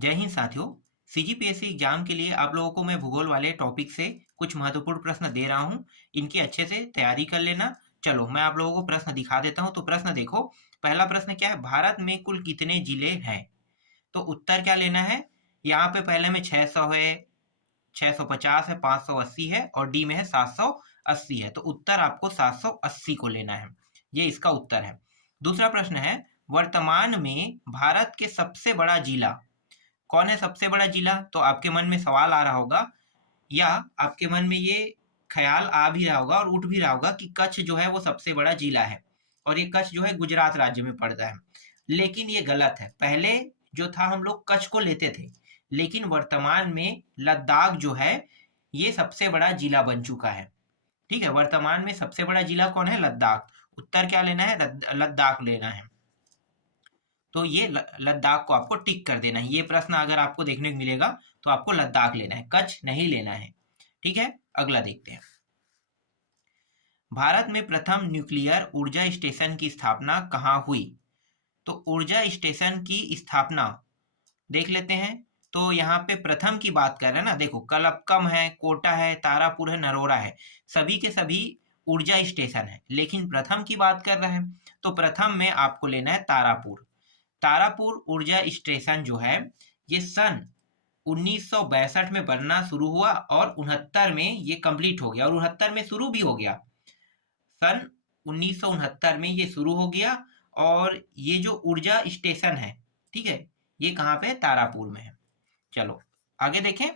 जय हिंद साथियों। CGPSC exam के लिए आप लोगों को मैं भूगोल वाले टॉपिक से कुछ महत्वपूर्ण प्रश्न दे रहा हूँ। इनकी अच्छे से तैयारी कर लेना। चलो मैं आप लोगों को प्रश्न दिखा देता हूँ। तो प्रश्न देखो, पहला प्रश्न क्या है, भारत में कुल कितने जिले हैं? तो उत्तर क्या लेना है, यहाँ पे पहले में 600 है, 650 है, 580 है और डी में है 780 है। तो उत्तर आपको 780 को लेना है, ये इसका उत्तर है। दूसरा प्रश्न है, वर्तमान में भारत के सबसे बड़ा जिला कौन है? सबसे बड़ा जिला, तो आपके मन में सवाल आ रहा होगा या आपके मन में ये ख्याल आ भी रहा होगा और उठ भी रहा होगा कि कच्छ जो है वो सबसे बड़ा जिला है और ये कच्छ जो है गुजरात राज्य में पड़ता है। लेकिन ये गलत है। पहले जो था हम लोग कच्छ को लेते थे, लेकिन वर्तमान में लद्दाख जो है ये सबसे बड़ा जिला बन चुका है। ठीक है, वर्तमान में सबसे बड़ा जिला कौन है? लद्दाख। उत्तर क्या लेना है? लद्दाख लेना है। तो ये लद्दाख को आपको टिक कर देना है। ये प्रश्न अगर आपको देखने को मिलेगा तो आपको लद्दाख लेना है, कच्छ नहीं लेना है। ठीक है, अगला देखते हैं। भारत में प्रथम न्यूक्लियर ऊर्जा स्टेशन की स्थापना कहाँ हुई? तो ऊर्जा स्टेशन की स्थापना देख लेते हैं। तो यहाँ पे प्रथम की बात कर रहे हैं ना, देखो कलपकम है, कोटा है, तारापुर है, नरोरा है, सभी के सभी ऊर्जा स्टेशन है। लेकिन प्रथम की बात कर रहे हैं तो प्रथम में आपको लेना है तारापुर। तारापुर ऊर्जा स्टेशन जो है ये सन 1962 में बनना शुरू हुआ और 69 में ये कंप्लीट हो गया और 69 में शुरू भी हो गया। सन 1969 में ये शुरू हो गया और ये जो ऊर्जा स्टेशन है, ठीक है, ये कहाँ पे? तारापुर में है। चलो आगे देखें।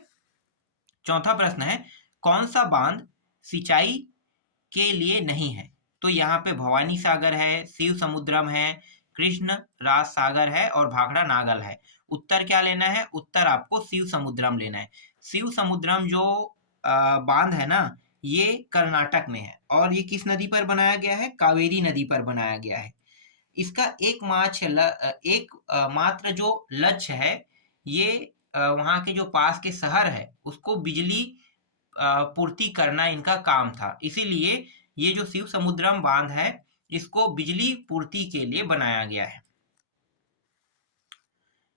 चौथा प्रश्न है, कौन सा बांध सिंचाई के लिए नहीं है? तो यहाँ पे भवानी सागर है, शिव समुद्रम है, कृष्ण राज सागर है और भाखड़ा नागल है। उत्तर क्या लेना है? उत्तर आपको शिव समुद्रम लेना है। शिव समुद्रम जो बांध है ना, ये कर्नाटक में है और ये किस नदी पर बनाया गया है? कावेरी नदी पर बनाया गया है। इसका एक मात्र जो लक्ष्य है, ये वहाँ के जो पास के शहर है उसको बिजली पूर्ति करना इनका काम था। इसीलिए ये जो शिव समुद्रम बांध है इसको बिजली पूर्ति के लिए बनाया गया है।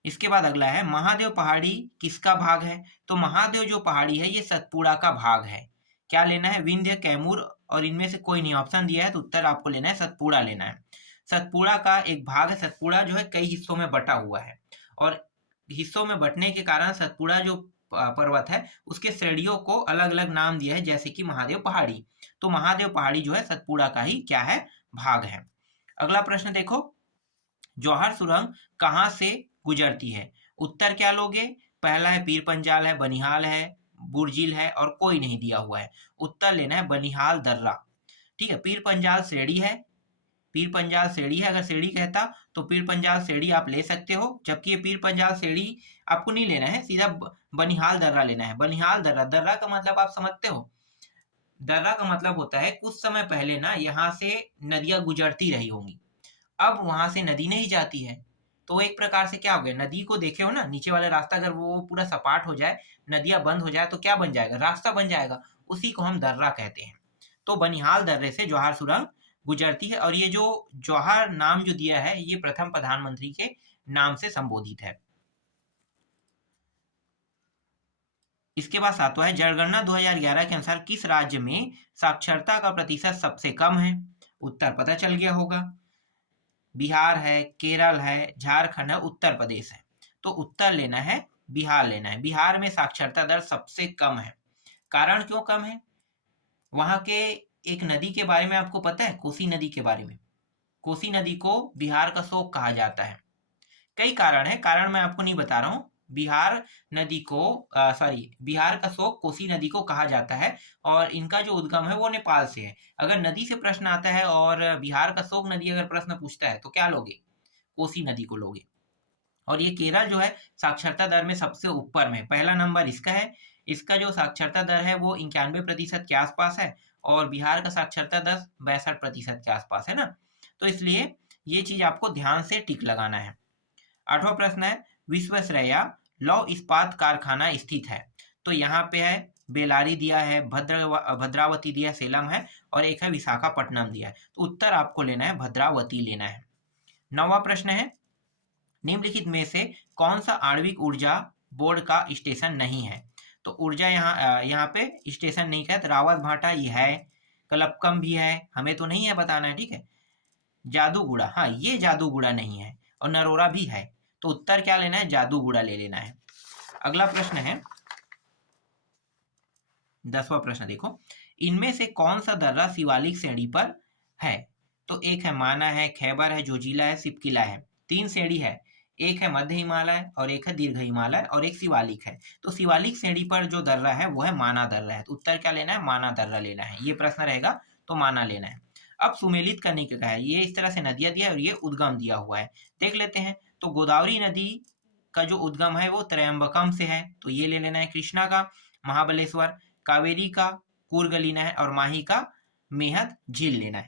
इसके बाद अगला है, महादेव पहाड़ी किसका भाग है? तो महादेव जो पहाड़ी है ये सतपुड़ा का भाग है। क्या लेना है? विंध्य, कैमूर और इनमें से कोई नहीं। ऑप्शन दिया है तो उत्तर आपको लेना है सतपुड़ा लेना है। सतपुड़ा का एक भाग है। सतपुड़ा जो है कई हिस्सों में बटा हुआ है और हिस्सों में बटने के कारण सतपुड़ा जो पर्वत है उसके श्रेणियों को अलग अलग नाम दिया है, जैसे कि महादेव पहाड़ी। तो महादेव पहाड़ी जो है सतपुड़ा का ही क्या है? भाग है। अगला प्रश्न देखो, जौहर सुरंग कहाँ से गुजरती है? उत्तर क्या लोगे? पहला है पीर पंजाल है, बनिहाल है, बुर्जिल है और कोई नहीं दिया हुआ है। उत्तर लेना है बनिहाल दर्रा। ठीक है, पीर पंजाल श्रेणी है, पीर पंजाल श्रेणी है। अगर श्रेणी कहता तो पीर पंजाल श्रेणी आप ले सकते हो, जबकि ये पीर पंजाल श्रेणी आपको नहीं लेना है, सीधा बनिहाल दर्रा लेना है। बनिहाल दर्रा, दर्रा का मतलब आप समझते हो? दर्रा का मतलब होता है कुछ समय पहले ना यहाँ से नदियां गुजरती रही होंगी, अब वहां से नदी नहीं जाती है। तो एक प्रकार से क्या हो गया, नदी को देखे हो ना, नीचे वाला रास्ता अगर वो पूरा सपाट हो जाए, नदियां बंद हो जाए तो क्या बन जाएगा? रास्ता बन जाएगा। उसी को हम दर्रा कहते हैं। तो बनिहाल दर्रे से जौहर सुरंग गुजरती है और ये जो जौहर नाम जो दिया है ये प्रथम प्रधानमंत्री के नाम से संबोधित है। इसके बाद सातवां है, जनगणना 2011 के अनुसार किस राज्य में साक्षरता का प्रतिशत सबसे कम है? उत्तर पता चल गया होगा, बिहार है, केरल है, झारखंड है, उत्तर प्रदेश है। तो उत्तर लेना है बिहार लेना है। बिहार में साक्षरता दर सबसे कम है। कारण क्यों कम है? वहां के एक नदी के बारे में आपको पता है? कोसी नदी के बारे में। कोसी नदी को बिहार का शोक कहा जाता है। कई कारण है, कारण मैं आपको नहीं बता रहा हूँ। बिहार नदी को बिहार का शोक कोसी नदी को कहा जाता है और इनका जो उद्गम है वो नेपाल से है। अगर नदी से प्रश्न आता है और बिहार का शोक नदी अगर प्रश्न पूछता है तो क्या लोगे? कोसी नदी को लोगे। और ये केरल जो है साक्षरता दर में सबसे ऊपर में, पहला नंबर इसका है। इसका जो साक्षरता दर है वो 91% के आसपास है और बिहार का साक्षरता दर 62% के आसपास है ना। तो इसलिए ये चीज आपको ध्यान से टिक लगाना है। आठवां प्रश्न है, विश्वेश्वरैया लौह इस्पात कारखाना स्थित है? तो यहाँ पे है बेलारी दिया है, भद्रावती दिया, सेलम है और एक है विशाखापट्टनम दिया है। तो उत्तर आपको लेना है भद्रावती लेना है। नौवां प्रश्न है, निम्नलिखित में से कौन सा आणविक ऊर्जा बोर्ड का स्टेशन नहीं है? तो ऊर्जा यहाँ पे स्टेशन नहीं कहते, रावत भाटा ये है, कलपकम भी है, हमें तो नहीं है बताना है, ठीक है। जादूगुड़ा, हाँ ये जादूगुड़ा नहीं है, और नरोरा भी है, तो उत्तर क्या लेना है? जादूगुड़ा ले लेना है। अगला प्रश्न है 10वां प्रश्न, देखो इनमें से कौन सा दर्रा शिवालिक श्रेणी पर है? तो एक है माना है, खैबर है, जोजिला है, सिपकिला है। 3 श्रेणी है, एक है मध्य हिमालय और एक है दीर्घ हिमालय और एक शिवालिक है। तो शिवालिक श्रेणी पर जो दर्रा है वो है माना दर्रा है, तो उत्तर क्या लेना है? माना दर्रा लेना है। ये प्रश्न रहेगा तो माना लेना है। अब सुमेलित करने का है, ये इस तरह से नदियां दिया है और ये उद्गम दिया हुआ है, देख लेते हैं। तो गोदावरी नदी का जो उद्गम है वो त्रयंबकम से है, तो ये ले लेना है। कृष्णा का महाबलेश्वर, कावेरी का कूर्ग लेना है और माही का मेहत झील लेना है।